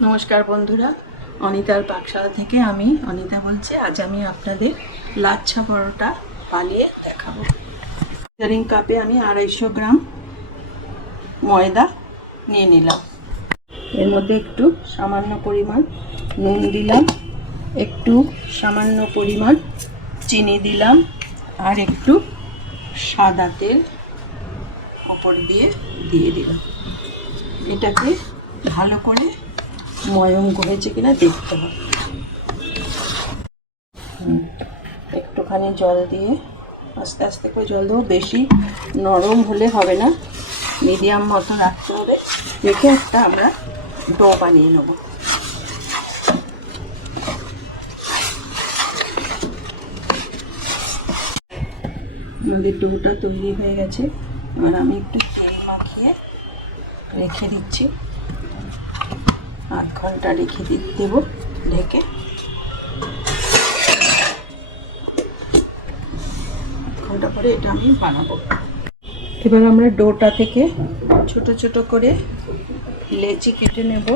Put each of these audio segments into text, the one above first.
নমস্কার বন্ধুরা, অনিতার পাকশালা থেকে আমি অনিতা বলছি, আজ আমি আপনাদের লাচ্ছা পরোটা বানিয়ে দেখাবো। মেজারিং কাপে আমি আড়াইশো গ্রাম ময়দা নিয়ে নিলাম। এর মধ্যে একটু সামান্য পরিমাণ নুন দিলাম, একটু সামান্য পরিমাণ চিনি দিলাম, আর একটু সাদা তেল ওপর দিয়ে দিয়ে দিলাম। এটাকে ভালো করে ময়ম হয়েছে কিনা দেখতে হবে। একটুখানি জল দিয়ে আস্তে আস্তে করে জল দেবো। বেশি নরম হলে হবে না। মিডিয়াম মতো রাখতে হবে। রেখে একটা আমরা ডো বানিয়ে নেব। আমাদের ডোটা তৈরি হয়ে গেছে। আর আমি একটু তেল মাখিয়ে রেখে দিচ্ছি। আধ ঘণ্টা রেখে দেবো, ঢেকে। আধ ঘণ্টা পরে এটা আমি বানাবো। এবার আমরা ডোটা থেকে ছোট ছোট করে লেচি কেটে নেব।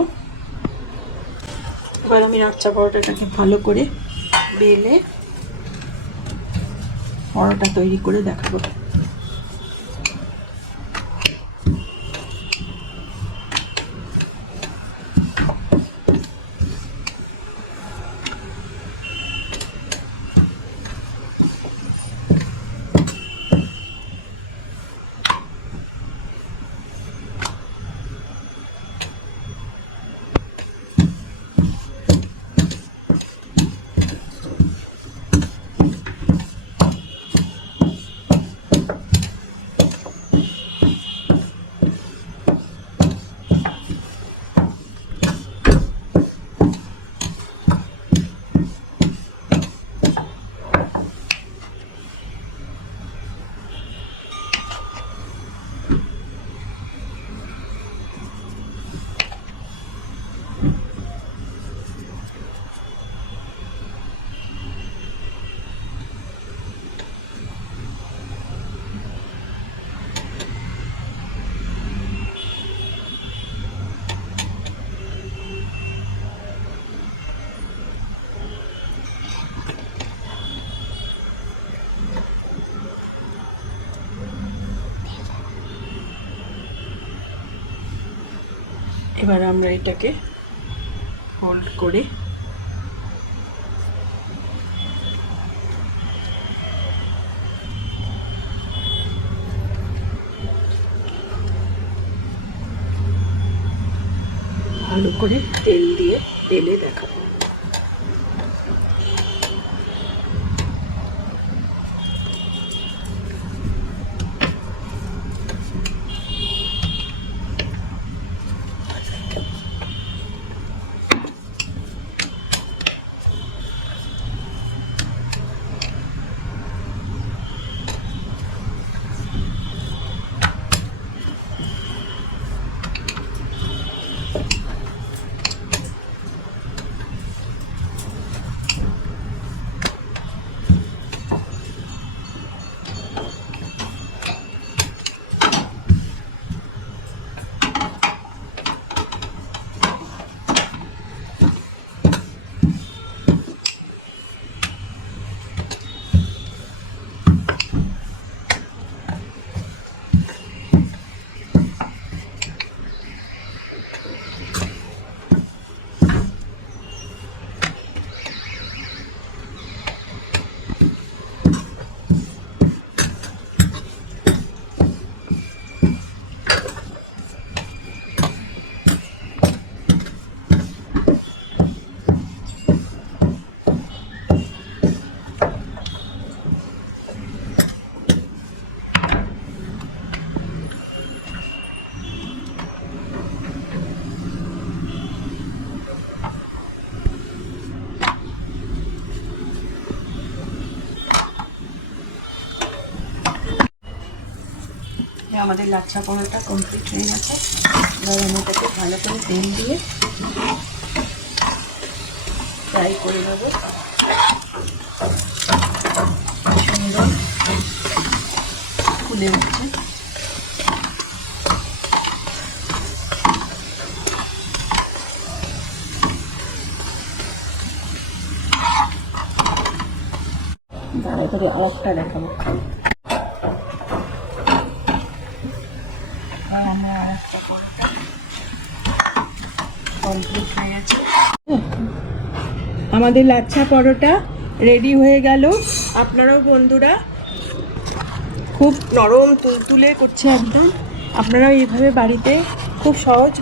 এবার আমি রাচ্চা পরোটাটাকে ভালো করে বেলে পরোটা তৈরি করে দেখাবো। এবার আমরা এটাকে ফোল্ড করে ভালো করে তেল দিয়ে তেলে দেখাবো। আমাদের লাচ্ছা পরোটা কমপ্লিট হয়ে গেছে। এবার আমি এটাকে ভালো করে তেল দিয়ে ফ্রাই করে নেব। সুন্দর ফুলে উঠছে। আরেকটা দেখাবো। আমাদের লাচ্ছা পরোটা রেডি হয়ে গেল। আপনারাও বন্ধুরা, খুব নরম তুলতুলে করছে একদম। আপনারাও এইভাবে বাড়িতে খুব সহজ